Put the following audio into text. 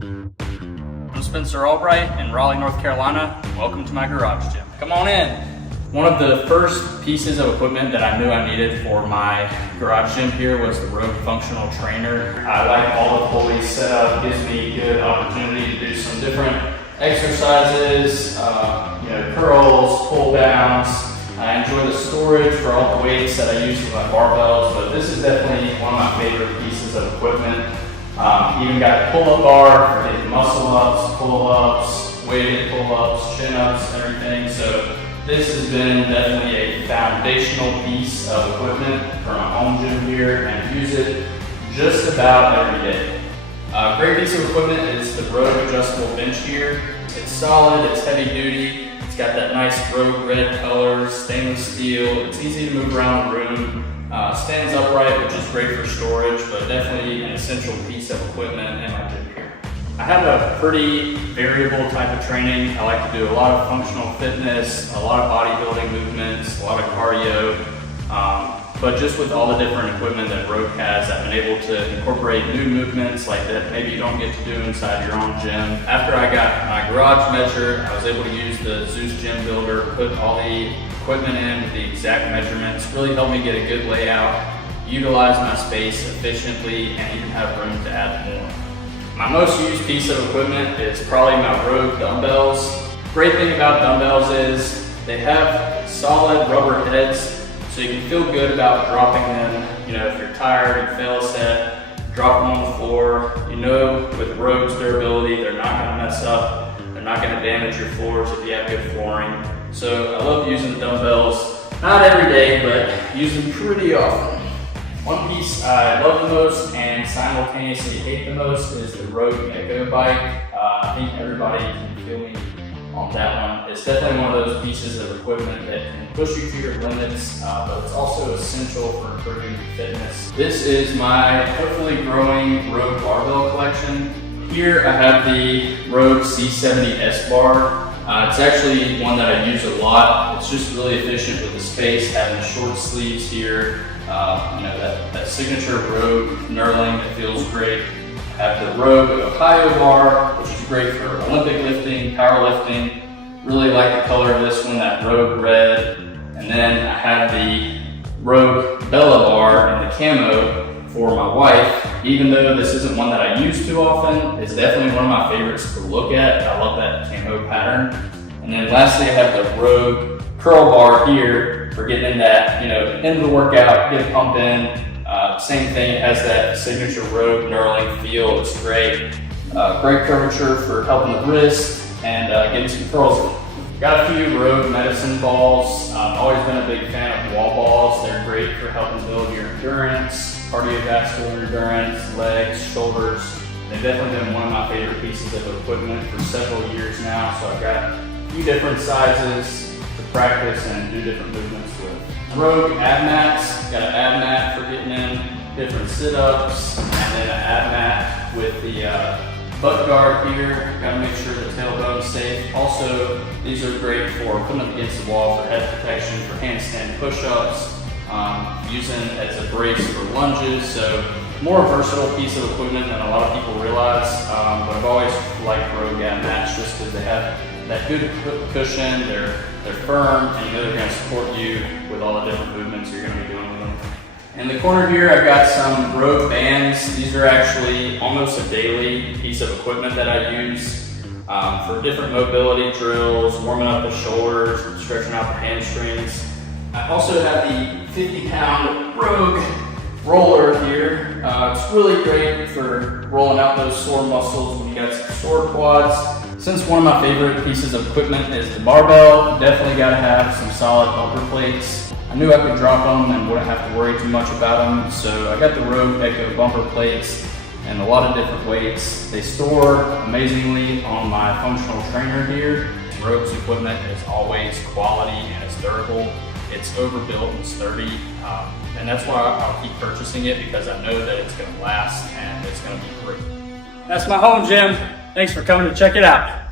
I'm Spencer Albright in Raleigh, North Carolina. Welcome to my garage gym. Come on in. One of the first pieces of equipment that I knew I needed for my garage gym here was the Rogue Functional Trainer. I like all the pulleys set up. It gives me good opportunity to do some different exercises, curls, pull downs. I enjoy the storage for all the weights that I use for my barbells, but this is definitely one of my favorite pieces of equipment. Even got a pull-up bar for hitting muscle-ups, pull-ups, weighted pull-ups, chin-ups, everything. So this has been definitely a foundational piece of equipment for my home gym here, and use it just about every day. Great piece of equipment is the Rogue adjustable bench gear. It's solid, it's heavy duty. It's got that nice Rogue red color, stainless steel. It's easy to move around the room. Stands upright, which is great for storage, but definitely an essential piece of equipment in my gym here. I have a pretty variable type of training. I like to do a lot of functional fitness, a lot of bodybuilding movements, a lot of cardio. But just with all the different equipment that Rogue has, I've been able to incorporate new movements like that maybe you don't get to do inside your own gym. After I got my garage measured, I was able to use the Zeus gym builder, put all the equipment in with the exact measurements, really helped me get a good layout, utilize my space efficiently, and even have room to add more. My most used piece of equipment is probably my Rogue dumbbells. Great thing about dumbbells is they have solid rubber heads, so you can feel good about dropping them. If you're tired, you fail a set, drop them on the floor. With Rogue's durability, they're not gonna mess up. They're not gonna damage your floors if you have good flooring. So I love using the dumbbells, not every day, but use them pretty often. One piece I love the most and simultaneously hate the most is the Rogue Echo bike. I think everybody can feel me on that one. It's definitely one of those pieces of equipment that can push you to your limits, but it's also essential for improving your fitness. This is my hopefully growing Rogue barbell collection. Here I have the Rogue C70S bar. It's actually one that I use a lot. It's just really efficient with the space, having short sleeves here. That signature Rogue knurling that feels great. I have the Rogue Ohio bar, which is great for Olympic lifting, powerlifting. Really like the color of this one, that Rogue red. And then I have the Rogue Bella bar in the camo for my wife. Even though this isn't one that I use too often, it's definitely one of my favorites to look at. I love that camo pattern. And then lastly, I have the Rogue curl bar here for getting in that, end of the workout, get a pump in. Same thing, it has that signature Rogue knurling feel. It's great. Great curvature for helping the wrist and getting some curls in. Got a few Rogue medicine balls. I've always been a big fan of wall balls. They're great for helping build your endurance, cardiovascular endurance, legs, shoulders. They've definitely been one of my favorite pieces of equipment for several years now. So I've got a few different sizes to practice and do different movements with. Rogue ab mats, got an ab mat for getting in different sit-ups, and then an ab mat with the butt guard here. Got to make sure the tailbone's safe. Also, these are great for putting them against the wall for head protection, for handstand push-ups, using as a brace for lunges. So more versatile piece of equipment than a lot of people realize. But I've always liked Rogue ab mats just because they have that good cushion. They're firm, and they're going to support you with all the different movements you're going to be doing with them. In the corner here, I've got some Rogue bands. These are actually almost a daily piece of equipment that I use for different mobility drills, warming up the shoulders, stretching out the hamstrings. I also have the 50-pound Rogue roller here. It's really great for rolling out those sore muscles when you got some sore quads. Since one of my favorite pieces of equipment is the barbell, definitely got to have some solid bumper plates. I knew I could drop them and wouldn't have to worry too much about them, so I got the Rogue Echo bumper plates and a lot of different weights. They store amazingly on my functional trainer here. Rogue's equipment is always quality and it's durable. It's overbuilt and sturdy, and that's why I'll keep purchasing it, because I know that it's going to last and it's going to be great. That's my home gym. Thanks for coming to check it out.